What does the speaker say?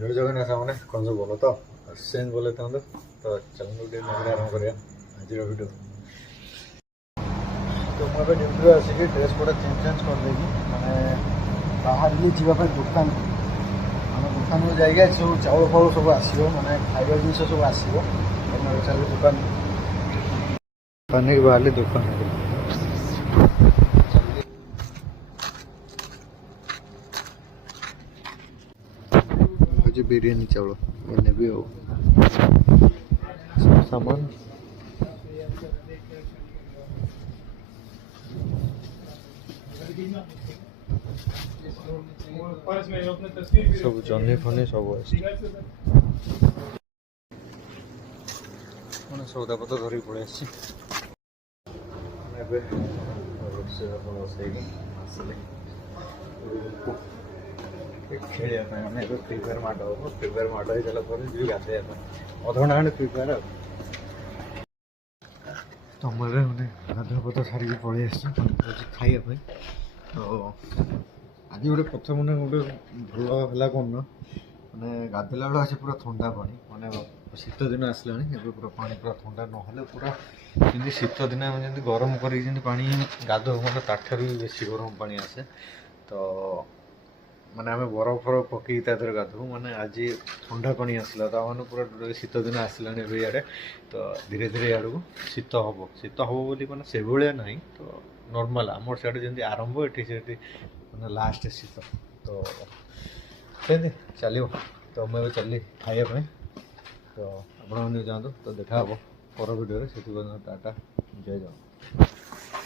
जय जगन्नाथ मैंने कौन सब बोलो तो सेंस बोले तो चलो आरम्भ करिया आज भिडियो। तो मुझे ड्यूटी आसिक ड्रेस पूरा चेंज करदेगी मैंने बाहर जावाई दुकान आम दुकान को जाइए सब चाउल फाउल सब आसो मैंने खाଇବା जिन सब आसो चल दुकान दुकान की बाहर दुकान बिरयानी चावल ये भी हो सब सामान सब जन्नी फनी सब मैंने सौदा पत्र धरिक पड़े खेलिया मैंने फ्री फायर माड हम फ्री फायर माड हो सारा गाधे अधघंटा खंडे फ्री फायर तो मुझे मैंने गाधुआ पत्र सारिक पलि खाइबा तो आज गोटे प्रथम मैंने गोटे भल है कौन ना मैंने गाधेला बेला आज पूरा ठंडा पानी मैंने शीत दिन आसला पूरा पानी पूरा ठंडा ना पूरा जमी शीत दिन जमी गरम कर गाधो मतलब ताठू भी बेसी गरम पानी आसे तो मैंने आम बरफ फरफ पकई गाधो मैंने आज ठंडा पानी आसला तो मैंने पूरा शीत दिन आसला इे तो धीरे धीरे याड़ शीत हम बोली मैंने से भाया ना तो नॉर्मल आम सियाड़े जमी आरंभ ये मैंने लास्ट शीत तो चलो तो मुझे चलि खाइबा तो आप जातु तो देखा पर भिडियो से टाटा जय जगन्नाथ।